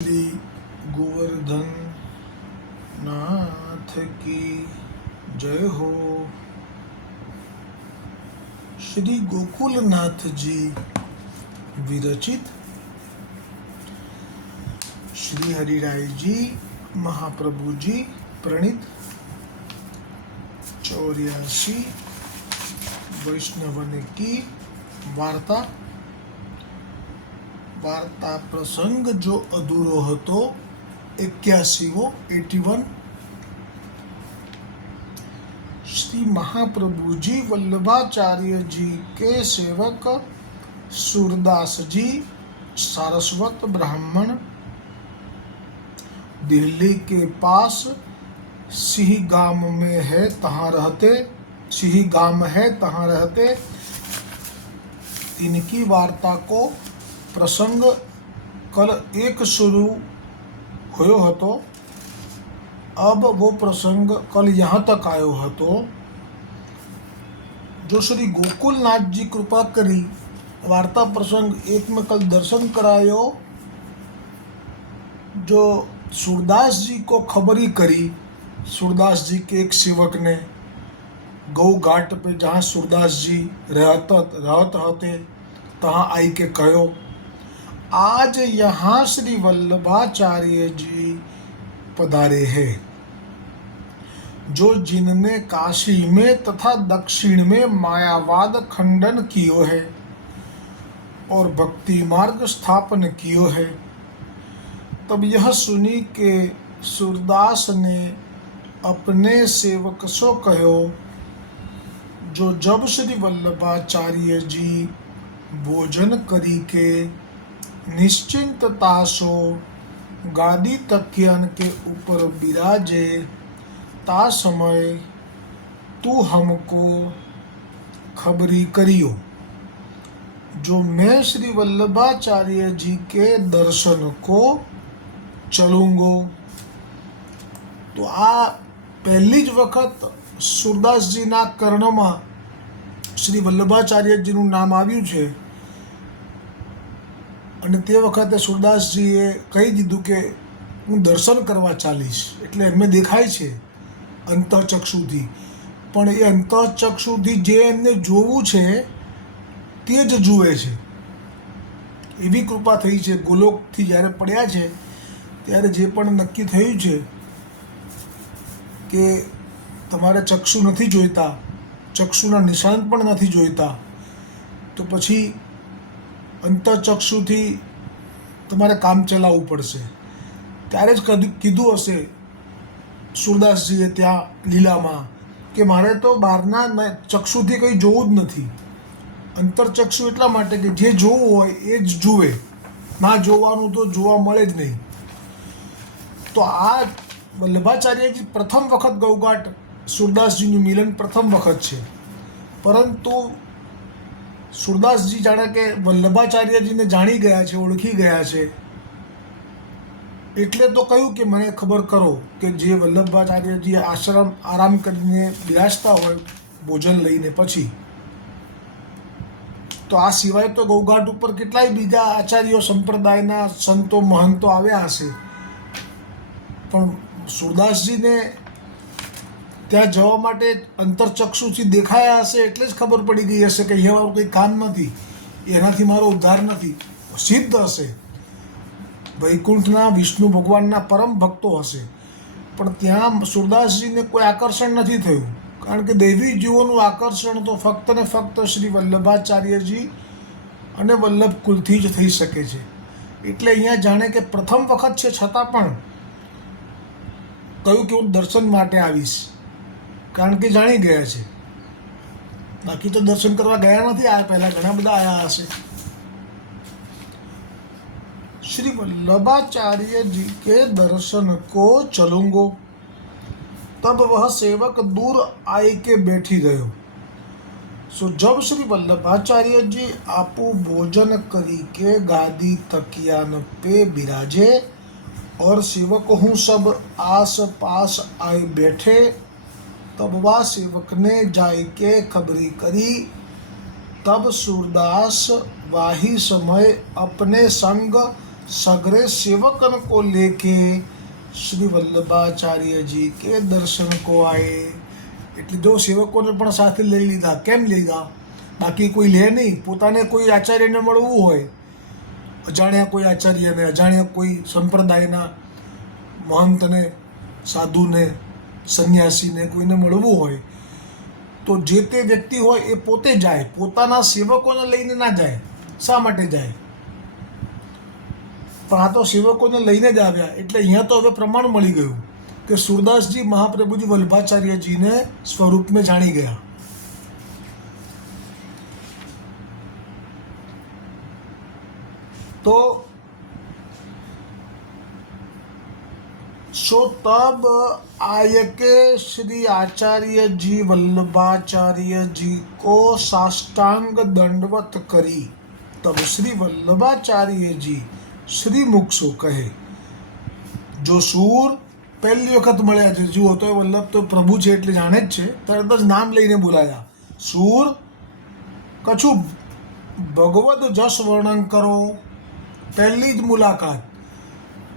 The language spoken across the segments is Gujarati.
श्री गोवर्धन नाथ की जय हो। श्री गोकुलनाथ जी विरचित श्री हरिराय जी महाप्रभु जी प्रणीत 84 वैष्णवन की वार्ता प्रसंग जो अधूरो હતો 81 श्री महाप्रभु जी वल्लभाचार्य जी के सेवक सूरदास जी सारस्वत ब्राह्मण दिल्ली के पास सिंह गांव में है तहाँ रहते इनकी वार्ता को प्रसंग कल एक शुरू होयो હતો। अब वो प्रसंग कल यहाँ तक आयो હતો जो श्री गोकुलनाथ जी कृपा करी वार्ता प्रसंग एक में कल दर्शन करायो। जो सूरदास जी को खबरी करी, सूरदास जी के एक सेवक ने गौ घाट पे जहाँ सूरदास जी रहत हते तहाँ आई के कहो आज यहाँ श्री वल्लभाचार्य जी पधारे हैं जो जिनने काशी में तथा दक्षिण में मायावाद खंडन कियो है और भक्ति मार्ग स्थापन कियो है। तब यह सुनी के सूरदास ने अपने सेवक सो कहो जो जब श्री वल्लभाचार्य जी भोजन करी के निश्चिंतता सो गादी तकियन के ऊपर बिराजे ता समय तू हमको खबरी करियो जो मैं श्री वल्लभाचार्य जी के दर्शन को चलूंगो। तो आ पहली ज वखत सूरदास जी ना कर्ण में श्री वल्लभाचार्य जी નું નામ આવ્યું છે અને તે વખતે सूरदासजीએ કહી દીધું કે હું દર્શન કરવા ચાલીશ એટલે એમને દેખાય છે અંતઃચક્ષુથી પણ એ અંતઃચક્ષુથી જે એમને જોવું છે તે જ જુએ છે એવી કૃપા થઈ છે। ગોલોકથી જ્યારે પડ્યા છે ત્યારે જે પણ નક્કી થયું છે કે તમારે ચક્ષુ નથી જોઈતા, ચક્ષુના નિશાન પણ નથી જોઈતા, તો પછી અંતઃચક્ષુથી તમારે કામ ચલાવવું પડશે। ત્યારે જ કીધું હશે सूरदासजीએ ત્યાં લીલામાં કે મારે તો બહારના ચક્ષુથી કંઈ જોવું જ નથી। અંતરચક્ષુ એટલા માટે કે જે જોવું હોય એ જ જુએ, ના જોવાનું તો જોવા મળે જ નહીં। તો આ વલ્લભાચાર્યજી પ્રથમ વખત ગૌઘાટ सूरदासजीનું મિલન પ્રથમ વખત છે, પરંતુ सूरदासजी જાણે કે વલ્લભાચાર્યજીને જાણી ગયા છે, ઓળખી ગયા છે, એટલે તો કહ્યું કે મને ખબર કરો કે જે વલ્લભાચાર્યજી આરામ કરીને બિરાજતા હોય ભોજન લઈને પછી। તો આ સિવાય તો ગૌઘાટ ઉપર કેટલાય બીજા આચાર્યો સંપ્રદાયના સંતો મહંતો આવ્યા હશે, પણ सूरदासजीને ત્યાં જવા માટે અંતરચક્ષુથી દેખાયા હશે એટલે જ ખબર પડી ગઈ હશે કે અહીંયા મારું કંઈ કામ નથી, એનાથી મારો ઉદ્ધાર નથી। સિદ્ધ હશે, વૈકુંઠના વિષ્ણુ ભગવાનના પરમ ભક્તો હશે, પણ ત્યાં सूरदासजीને કોઈ આકર્ષણ નથી થયું, કારણ કે દૈવી જીવોનું આકર્ષણ તો ફક્ત ને ફક્ત શ્રી વલ્લભાચાર્યજી અને વલ્લભ કુલથી જ થઈ શકે છે। એટલે અહીંયા જાણે કે પ્રથમ વખત છે છતાં પણ કહ્યું કે હું દર્શન માટે આવીશ, કારણ કે જાણી ગયા છે। બાકી તો દર્શન કરવા ગયા નથી, આ પહેલા ઘણા બધા આયા હશે। श्री वल्लभाचार्य जी के दर्शन को चलूंगो तब वह सेवक दूर आए के बैठी रहो। सो जब श्री वल्लभाचार्य जी आपो भोजन करी के गादी तकियान पे बिराजे और सेवक हूँ सब आस पास आए बैठे तब वह सेवक ने जाय के खबरी करी। तब सूरदास वाही समय अपने संग सगरे सेवकन को लेके श्री वल्लभाचार्य जी के दर्शन को आए। એટલે જો સેવકોને પણ સાથે લઈ લીધા. કેમ લીધા? બાકી કોઈ લે નહીં. પોતાને કોઈ આચાર્યને મળવું હોય, અજાણ્યા કોઈ આચાર્યને, અજાણ્યા કોઈ સંપ્રદાયના મહંતને, સાધુને, સંન્યાસીને કોઈને મળવું હોય તો જે તે વ્યક્તિ હોય એ પોતે જાય, પોતાના સેવકોને લઈને ના જાય. શા માટે જાય? પણ આ તો સેવકોને લઈને જ આવ્યા. એટલે અહીંયા તો હવે પ્રમાણ મળી ગયું કે સુરદાસજી મહાપ્રભુજી વલ્લભાચાર્યજીને સ્વરૂપ में જાણી ગયા. तो सो तब आय के श्री आचार्य जी वल्लभाचार्य जी को साष्टांग दंडवत करी. तब श्री वल्लभाचार्य जी श्री मुखसु कहे. जो सूर પહેલી વખત મળ્યા છે, જુઓ તો વલ્લભ તો પ્રભુ છે એટલે જાણે જ છે, તરત જ નામ લઈને બોલાયા. સૂર કછું ભગવદ જસ વર્ણન કરો. પહેલી જ મુલાકાત,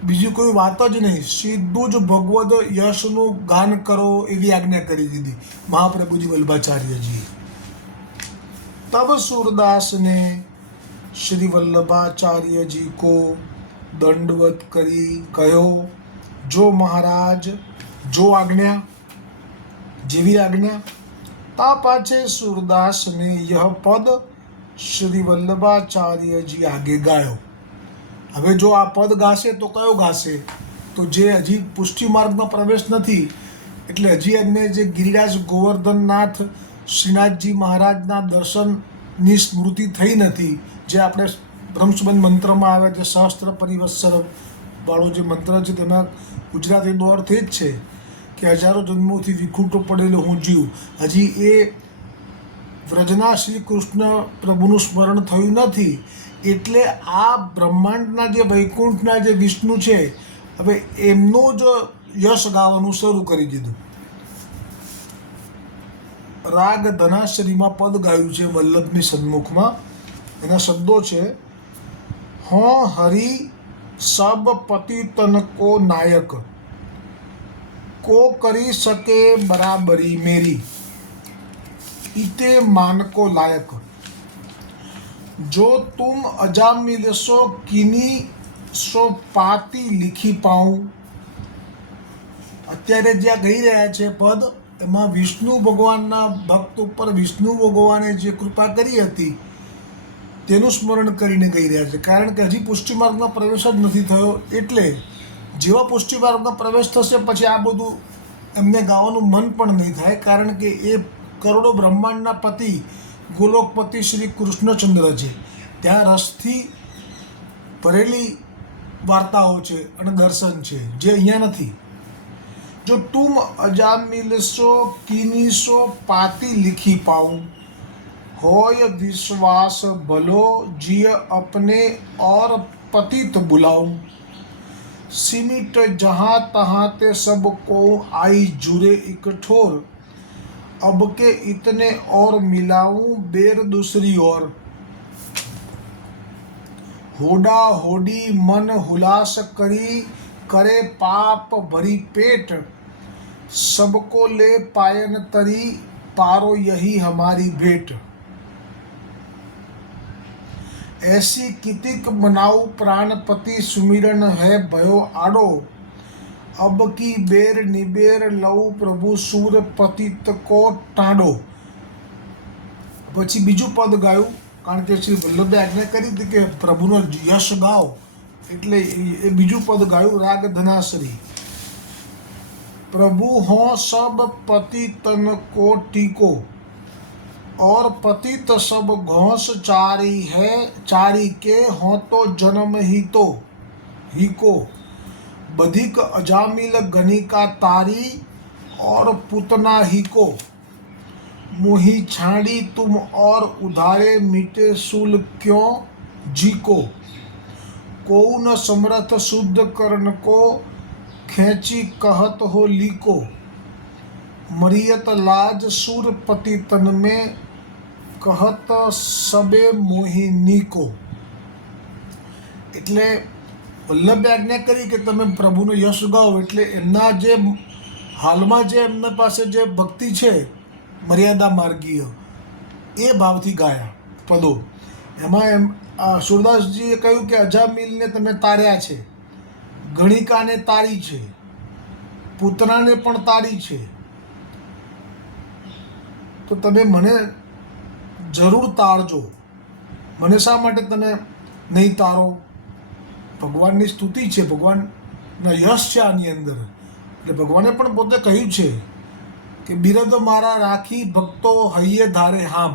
બીજી કોઈ વાત જ નહીં, સીધું જ ભગવદ યશનું ગાન કરો એવી આજ્ઞા કરી દીધી મહાપ્રભુજી વલ્લભાચાર્યજી. તબ सूरदास ने श्री वल्लभाचार्य जी को दंडवत करी. कहो जो महाराज, जो आज्ञा, जेवी आज्ञा. ता पाछे सूरदास ने यह पद श्री वल्लभाचार्य जी आगे गायो. હવે જો આ પદ ગાશે તો કયો ગાશે? તો જે હજી પુષ્ટિ માર્ગમાં પ્રવેશ નથી, એટલે હજી એમને જે ગિરિરાજ ગોવર્ધનનાથ શ્રીનાથજી મહારાજના દર્શનની સ્મૃતિ થઈ નથી, જે આપણે બ્રહ્મસુબંધ મંત્રમાં આવે છે, સહસ્ત્ર પરિવત્સર વાળો જે મંત્ર છે તેમાં ગુજરાતીનો અર્થ એ જ છે કે હજારો જન્મોથી વિખૂટો પડેલો હું જીવ. હજી એ વ્રજના શ્રી કૃષ્ણ પ્રભુનું સ્મરણ થયું નથી. એટલે આ બ્રહ્માંડના જે વૈકુંઠના જે વિષ્ણુ છે, હવે એમનું જ યશ ગાવાનું શરૂ કરી દીધું. રાગ ધનાશ્રીમાં પદ ગાયું છે વલ્લભની સન્મુખમાં. એના શબ્દો છે, હો હરિ સબ પતિ તન કો નાયક, को करी सके बराबरी मेरी, इते मान को लायक. जो तुम अजामिल सो किनी सो पाती लिखी पाऊं. અત્યારે જ્યાં ગઈ રહ્યા છે પદ, એમાં વિષ્ણુ ભગવાનના ભક્ત ઉપર વિષ્ણુ ભગવાને જે કૃપા કરી હતી તેનું સ્મરણ કરીને ગઈ રહ્યા છે. કારણ કે હજી પુષ્ટિ માર્ગમાં પ્રવેશ જ નથી થયો. એટલે જેવા પુષ્ટિ માર્ગમાં પ્રવેશ થશે પછી આ બધું એમને ગાવાનું મન પણ નહીં થાય. કારણ કે એ કરોડો બ્રહ્માંડના પતિ ગોલોકપતિ શ્રી કૃષ્ણચંદ્ર છે. ત્યાં રસથી ભરેલી વાર્તાઓ છે અને દર્શન છે જે અહીંયા નથી. જો તુમ અજામિલસો કિનીસો પાતી લીખી પાઉં, હોય વિશ્વાસ ભલો જીય अपने और पतित बुलाऊं. सिमिट जहाँ तहाँ ते सब को आई जुरे एक ठोर, अब के इतने और मिलाऊं बेर दूसरी ओर. होडा होडी मन हुलास करी करे पाप भरी पेट, सबको ले पायन तरी पारो यही हमारी भेंट. ऐसी कितिक मनाऊ प्राणपति सुमिरन है भयो आडो, अब की बेर निबेर लऊ प्रभु सूर पतित को टाडो. પછી બીજું પદ ગાયું, કારણ કે શ્રી વલ્લભે આજ્ઞા કરી હતી કે પ્રભુનો યશ ગાઓ, એટલે એ બીજું પદ ગાયું રાગ ધનાશ્રી. प्रभु हो सब पति तन को टीको, और पतित सब घोष चारी है, चारी के हो तो जन्म ही को. बधिक अजामिल गणिका तारी और पुतना ही को. मुही छाड़ी तुम और उधारे मिटे सूल क्यों जी को. को न समर्थ शुद्ध करण को खेची कहत हो लीको. मरियत लाज सूरपति तन में कहत सबे मोहिनी को. એટલે વલ્લભે આજ્ઞા કરી કે તમે પ્રભુનો યશ ગાઓ, એટલે એમના જે હાલમાં જે એમના પાસે જે ભક્તિ છે મર્યાદા માર્ગીય, એ ભાવથી ગાયા પદો. એમાં સુરદાસજીએ કહ્યું કે અજામિલને તમે તાર્યા છે, ગણિકાને તારી છે, પૂતનાને પણ તારી છે, તો તમે મને જરૂર તારજો. મને શા માટે તમે નહીં તારો? ભગવાનની સ્તુતિ છે, ભગવાનના યશ છે આની અંદર. એટલે ભગવાને પણ પોતે કહ્યું છે કે બિરદ મારા રાખી ભક્તો હૈયે ધારે હામ.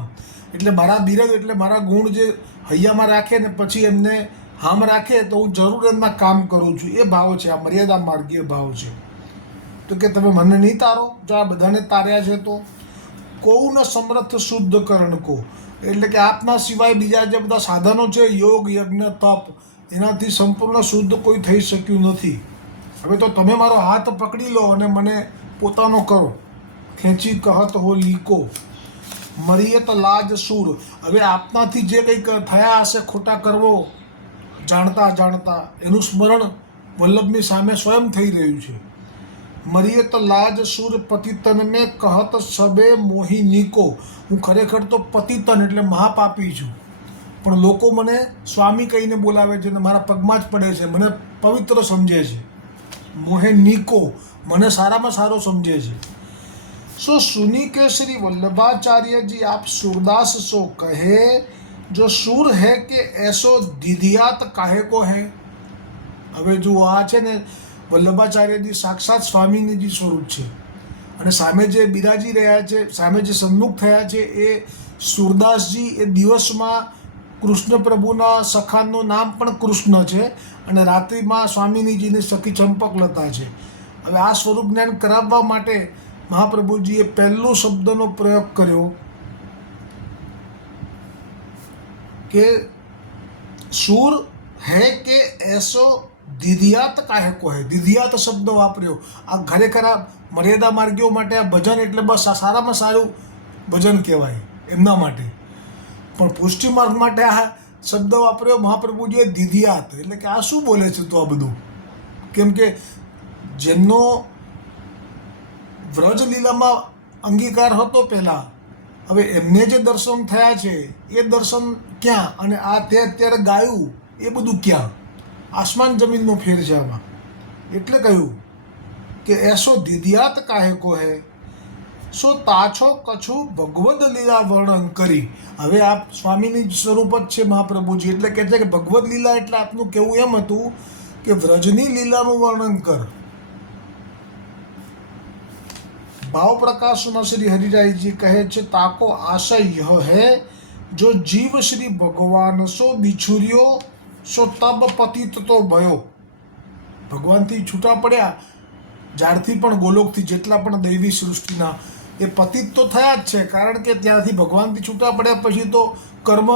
એટલે મારા બિરદ એટલે મારા ગુણ જે હૈયામાં રાખે ને પછી એમને હામ રાખે તો હું જરૂર એમના કામ કરું છું. એ ભાવ છે, આ મર્યાદા માર્ગીય ભાવ છે. તો કે તમે મને નહીં તારો, જો આ બધાને તાર્યા છે તો. કોઉ ન સમર્થ શુદ્ધ કરણ કો, એટલે કે આપના સિવાય બીજા જે બધા સાધનો છે, યોગ યજ્ઞ તપ, એનાથી સંપૂર્ણ શુદ્ધ કોઈ થઈ શક્યું નથી. હવે તો તમે મારો હાથ પકડી લો અને મને પોતાનો કરો. ખેંચી કહત હો લીકો મરિયત લાજ સૂર. હવે આપનાથી જે કંઈક થયા હશે ખોટા કરવો જાણતા જાણતા, એનું સ્મરણ વલ્લભની સામે સ્વયં થઈ રહ્યું છે. મરિયત લાજ સૂર પતિતન મેં કહત સબે મોહી નીકો. હું ખરેખર તો પતિતન એટલે મહાપાપી છું, પણ લોકો મને સ્વામી કહીને બોલાવે છે અને મારા પગમાં જ પડે છે, મને પવિત્ર સમજે છે. મોહે નીકો, મને સારામાં સારો સમજે છે. સો સુની કે શ્રી वल्लभाचार्य जी आप सूरदास सो कहे जो सूर है कि ऐसो दिदियात काहे को है. હવે જો આ છે ને વલ્લભાચાર્યજી સાક્ષાત સ્વામીજીની સ્વરૂપ છે, અને સામે જે બિરાજી રહ્યા છે, સામે જે સન્મુખ થયા છે એ સુરદાસજી. એ દિવસમાં કૃષ્ણ પ્રભુના સખાનું નામ પણ કૃષ્ણ છે, અને રાત્રિમાં સ્વામીજીની સખી ચંપકલતા છે. હવે આ સ્વરૂપ જ્ઞાન કરાવવા માટે મહાપ્રભુજીએ પહેલો શબ્દનો પ્રયોગ કર્યો કે सूर है કે એસો દિધિયાત કાહે કો હે. દિધિયાત શબ્દ વાપર્યો. આ ખરેખર આ મર્યાદા માર્ગીઓ માટે આ ભજન એટલે બસ આ સારામાં સારું ભજન કહેવાય એમના માટે. પણ પુષ્ટિ માર્ગ માટે આ શબ્દ વાપર્યો મહાપ્રભુજીએ દિધિયાત. એટલે કે આ શું બોલે છે તો આ બધું? કેમ કે જેમનો વ્રજલીલામાં અંગીકાર હતો પહેલાં, હવે એમને જે દર્શન થયા છે એ દર્શન ક્યાં, અને આ તે અત્યારે ગાયું એ બધું ક્યાં? આસમાન જમીનનો ફેર છે આમાં. એટલે કહ્યું કે એસો દિધિયાત કાહે કો હે સો તાછો કછું ભગવદ લીલા વર્ણન કરી. હવે આપ સ્વામીની સ્વરૂપ જ છે મહાપ્રભુજી, એટલે કહે છે કે ભગવદ લીલા એટલે આપનું કહેવું એમ હતું કે વ્રજની લીલાનું વર્ણન કર. ભાવ પ્રકાશમાં શ્રી હરિરાયજી કહે છે તાકો આશય યહ હૈ જો જીવ શ્રી ભગવાન સો બિછુર્યો સો તબ પતિત તો ભયો. ભગવાનથી છૂટા પડ્યા જ્યારથી પણ ગોલોકથી જેટલા પણ દૈવી સૃષ્ટિના એ પતિત તો થયા જ છે, કારણ કે ત્યાંથી ભગવાનથી છૂટા પડ્યા પછી તો કર્મ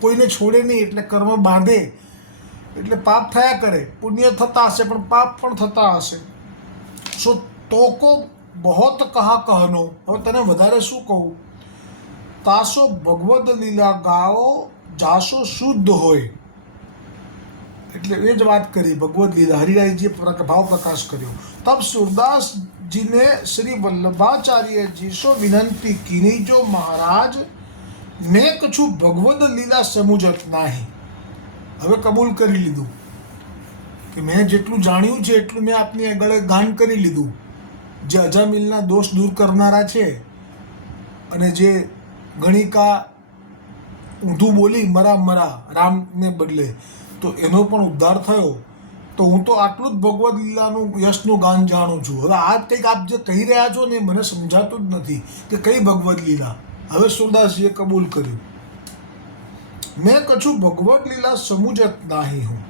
કોઈને છોડે નહીં, એટલે કર્મ બાંધે એટલે પાપ થયા કરે. પુણ્ય થતા હશે પણ પાપ પણ થતા હશે. સો તોકો બહોત કહા કહનો. હવે તને વધારે શું કહું? તાસો ભગવદ લીલા ગાઓ જાસો શુદ્ધ હોય. એટલે એ જ વાત કરી ભગવદ લીલા. હરિરાયજીએ ભાવ પ્રકાશ કર્યો. તબ सूरदासजीને શ્રી વલ્લભાચાર્યજી સો વિનંતી કીની જો મહારાજ મેં કછું ભગવદ લીલા સમુજત નાહી. હવે કબૂલ કરી લીધું કે મેં જેટલું જાણ્યું છે એટલું મેં આપની આગળ ગાન કરી લીધું. જે અજામિલના દોષ દૂર કરનારા છે અને જે ગણિકા ઊંધું બોલી મરા રામને બદલે, તો એનો પણ ઉદ્ધાર થયો. તો હું તો આટલું જ ભગવદ લીલાનું યશનું ગાન જાણું છું. હવે આ કંઈક આપ જે કહી રહ્યા છો ને મને સમજાતું જ નથી કે કઈ ભગવદ લીલા. હવે સુરદાસજીએ કબૂલ કર્યું. મેં કછું ભગવદ લીલા સમુજત નાહી હું.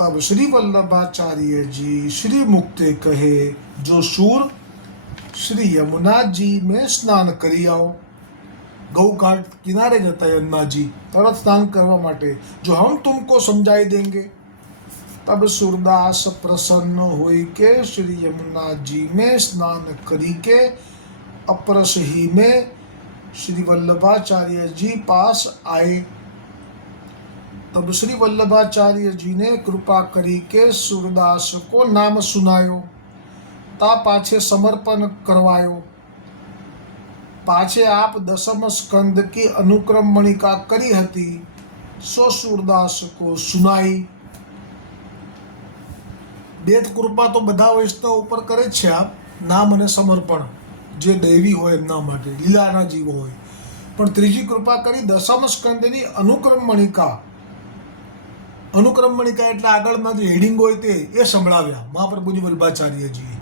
तब श्री वल्लभाचार्य जी श्री मुक्ते कहे जो सूर श्री यमुना जी में स्नान કરી आओ. गौ घाट किनारे जता यमुना जी तड़त स्नान करवा माटे. जो हम तुमको समझाई देंगे. तब सूरदास प्रसन्न हुई के श्री यमुना जी में स्नान करी के अपरस ही में श्री वल्लभाचार्य जी पास आए. तब श्री वल्लभाचार्य जी ने कृपा करी के सूरदास को नाम सुनायो, ता पाछे समर्पण करवायो। पाछे आप दसम स्कंद की अनुक्रम मणिका करी हती, सो सूरदास को सुनाई। બે કૃપા તો બધા વૈષ્ણવ ઉપર કરે જ છે, આપ નામ અને સમર્પણ જે દૈવી હોય એમના માટે, લીલાના જીવો હોય, પણ ત્રીજી કૃપા કરી દસમ સ્કંદની અનુક્રમ મણિકા એટલે આગળના જે હેડિંગ હોય તે એ સંભળાવ્યા મહાપ્રભુજી વલ્લભાચાર્યજીએ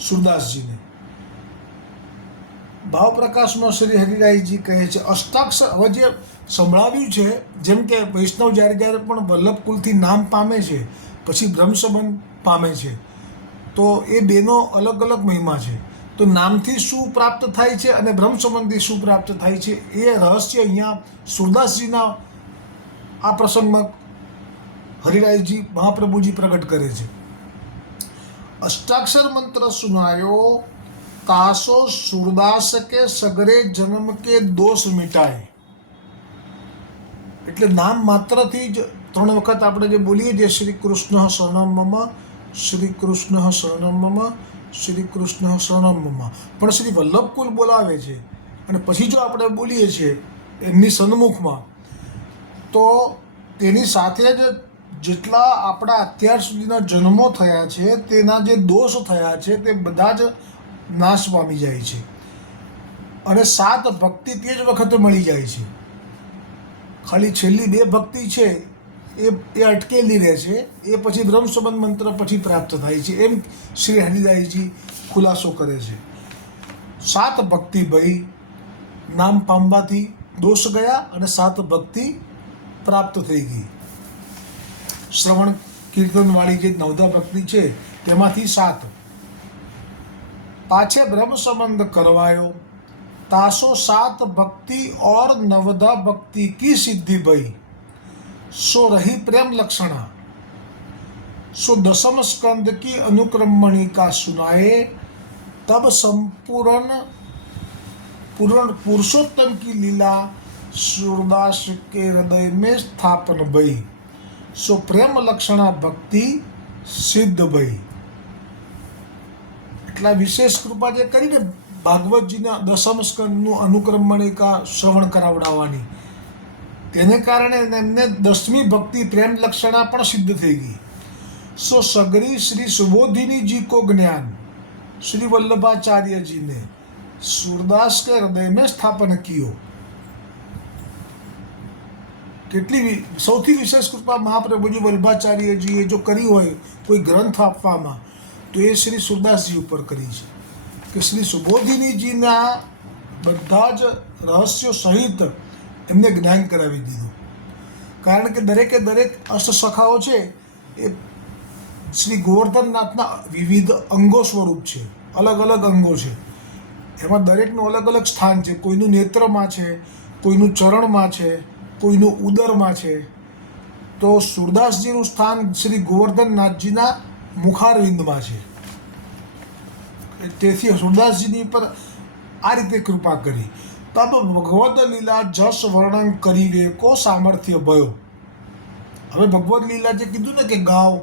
સુરદાસજીને. ભાવપ્રકાશમાં શ્રી હરિરાયજી કહે છે અષ્ટાક્ષર. હવે જે સંભળાવ્યું છે, જેમ કે વૈષ્ણવ જ્યારે જ્યારે પણ વલ્લભ કુલથી નામ પામે છે પછી બ્રહ્મ સંબંધ પામે છે, તો એ બેનો અલગ અલગ મહિમા છે. તો નામથી શું પ્રાપ્ત થાય છે અને બ્રહ્મ સંબંધથી શું પ્રાપ્ત થાય છે એ રહસ્ય અહીંયા સુરદાસજીના આ પ્રસંગમાં હરિરાયજી મહાપ્રભુજી પ્રગટ કરે છે. અષ્ટાક્ષર મંત્ર સુનાયો, તાસો સુરદાસ કે સગરે જન્મ કે દોષ મિટાય. એટલે નામ માત્રથી જ 3 વખત આપણે જે બોલીએ જે શ્રી કૃષ્ણ શરણમ મમ, શ્રી કૃષ્ણ શરણમ મમ, શ્રી કૃષ્ણ શરણમ મમ, પણ શ્રી વલ્લભકુલ બોલાવે છે અને પછી જો આપણે બોલીએ છીએ એમની સન્મુખમાં, તો તેની સાથે જ જેટલા આપણા અત્યાર સુધીના જન્મો થયા છે તેના જે દોષ થયા છે તે બધા જ નાશ પામી જાય છે અને 7 ભક્તિ તે જ વખતે મળી જાય છે. ખાલી છેલ્લી 2 ભક્તિ છે એ અટકેલી રહે છે, એ પછી બ્રહ્મ સંબંધ મંત્ર પછી પ્રાપ્ત થાય છે, એમ શ્રી હરિદાસજી ખુલાસો કરે છે. 7 ભક્તિ ભઈ, નામ પામવાથી દોષ ગયા અને 7 ભક્તિ પ્રાપ્ત થઈ ગઈ. શ્રવણ કીર્તનવાળી જે 9 ભક્તિ છે તેમાંથી 7. પાછે બ્રહ્મ સંબંધ કરવાયો, तासो 7 भक्ति और 9 भक्ति की सिद्धि भई, सो रही प्रेम लक्षणा। सो दसम स्कंद की अनुक्रमणि का सुनाए, तब संपूर्ण पुरुषोत्तम की लीला सूरदास के हृदय में स्थापन भई, सो प्रेम लक्षणा भक्ति सिद्ध भई. એટલા વિશેષ કૃપા જે કરીને ભાગવતજીના દસમ સ્કંદનું અનુક્રમણિકા શ્રવણ કરાવડાવવાની, તેને કારણે એમને 10મી ભક્તિ પ્રેમ લક્ષણા પણ સિદ્ધ થઈ ગઈ. સો સગરી શ્રી સુબોધિનીજી કો જ્ઞાન શ્રી વલ્લભાચાર્યજીને सूरदास के हृदय में स्थापन कियो. કેટલી સૌથી વિશેષ કૃપા મહાપ્રભુજી વલ્લભાચાર્યજીએ જો કરી હોય કોઈ ગ્રંથ આપવામાં, તો એ શ્રી સુરદાસજી ઉપર કરી છે કે શ્રી સુબોધિનીજીના બધા જ રહસ્યો સહિત એમને જ્ઞાન કરાવી દીધું. કારણ કે દરેકે દરેક અષ્ટસખાઓ છે એ શ્રી ગોવર્ધનનાથના વિવિધ અંગો સ્વરૂપ છે, અલગ અલગ અંગો છે. એમાં દરેકનું અલગ અલગ સ્થાન છે. કોઈનું નેત્રમાં છે, કોઈનું ચરણમાં છે, કોઈનું ઉદરમાં છે. તો સુરદાસજીનું સ્થાન શ્રી ગોવર્ધનનાથજીના મુખારવિંદમાં છે. તેથી સુરદાસજીની પર આ રીતે કૃપા કરી. તબ ભગવદ લીલા જસ વર્ણન કરી કો સામર્થ્ય ભયો. હવે ભગવદ લીલા જે કીધું ને કે ગાઓ,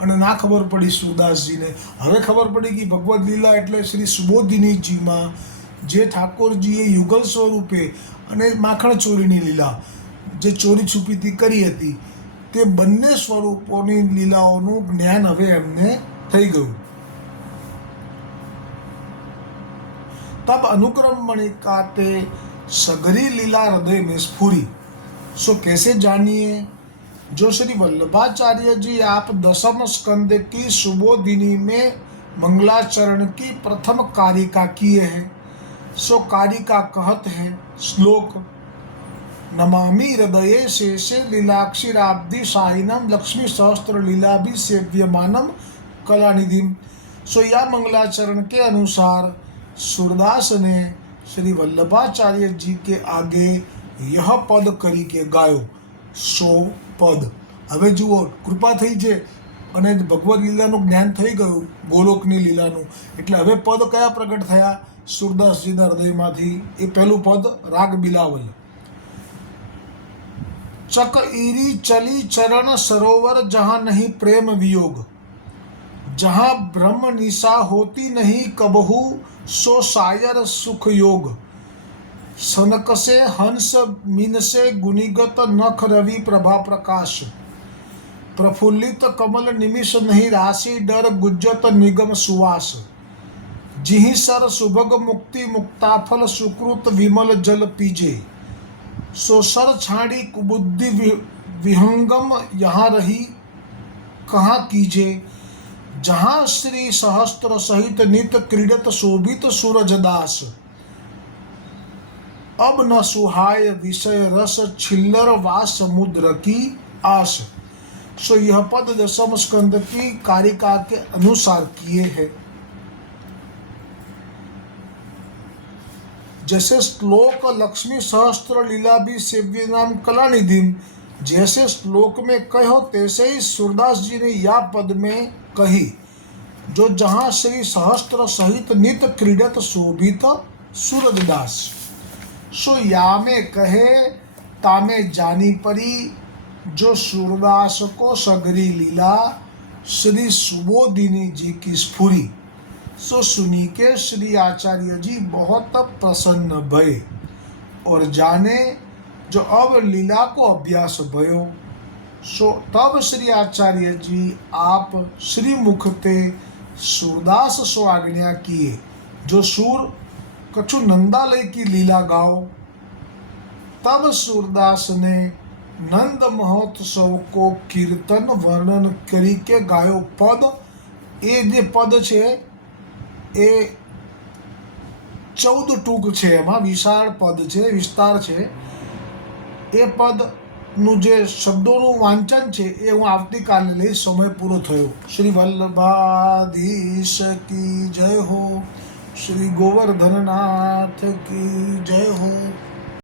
અને ના ખબર પડી સુરદાસજીને, હવે ખબર પડી કે ભગવદ લીલા એટલે શ્રી સુબોધિનીજીમાં જે ઠાકોરજીએ યુગલ સ્વરૂપે અને માખણ ચોરીની લીલા જે ચોરી છુપીથી કરી હતી, તે બંને સ્વરૂપોની લીલાઓનું જ્ઞાન હવે એમને થઈ ગયું. तब अनुक्रम मणिका ते सगरी लीला हृदय में स्फुरी. सो कैसे जानिए? जो श्री वल्लभाचार्य जी आप दसम स्कंद की सुबोधिनी में मंगलाचरण की प्रथम कारिका किए हैं. सो कारिका कहत है श्लोक नमामि हृदये शेषे लीलाक्षीराब्धि साहिनम लक्ष्मी सहस्त्र लीला भी सेव्यमानम कलानिधिम. सो या मंगलाचरण के अनुसार सूरदास ने श्री वल्लभाचार्य जी के आगे यह पद કરી કે ગાયો. 100 પદ. હવે જુઓ, કૃપા થઈ છે અને ભગવદ લીલાનું જ્ઞાન થઈ ગયું, ગોલોકની લીલાનું. એટલે હવે પદ કયા પ્રગટ થયા સુરદાસજીના હૃદયમાંથી? એ પહેલું પદ રાગ બિલાવલ. चक ईरी चली चरण सरोवर, जहाँ नहीं प्रेम वियोग, जहाँ ब्रह्म निशा होती नहीं कबहू, सो सायर सुख योग। सनक से हंस मीन से गुनिगत, नख रवि प्रभा प्रकाश, प्रफुल्लित कमल निमिष नहीं राशि, डर गुज्जत निगम सुवास। जिहि सर सुभग मुक्ति मुक्ताफल, सुकृत विमल जल पीजे, सो सर छाड़ी कुबुद्धि विहंगम, यहाँ रही कहाँ कीजे। जहाँ श्री सहस्त्र सहित नित क्रीडत, शोभित सूरजदास, अब न सुहाय विषय रस, छिल्लर वा समुद्र की आस। सो यह पद दशम स्कंद की कारिका के अनुसार किए हैं। जैसे श्लोक लक्ष्मी सहस्त्र लीला भी सेव्य नाम कलानिधि, जैसे श्लोक में कहो तैसे ही सूरदास जी ने या पद में कही, जो जहाँ श्री सहस्त्र सहित नित क्रीडत शोभित सूरजदास। सो या में कहे तामे जानी परी, जो सूरदास को सगरी लीला, श्री सुबोधिनी जी की स्फुरी। सो सुनी के श्री आचार्य जी बहुत प्रसन्न भये, और जाने जो अब लीला को अभ्यास भयो। सो तब श्री आचार्य जी आप श्री मुख ते सूरदास सो आज्ञा किए, जो सूर कछु नंदालय की लीला गाओ। तब सूरदास ने नंद महोत्सव को कीर्तन वर्णन करी के गायो पद। ए जे पद छे ए 14 ટૂંક છે, એમાં વિશાળ પદ છે, વિસ્તાર છે। એ પદનું જે શબ્દોનું વાંચન છે એ હું આવતીકાલે લઈશ, સમય પૂરો થયો। શ્રી વલ્લભાધીશ की जय हो, श्री गोवर्धननाथ की जय हो।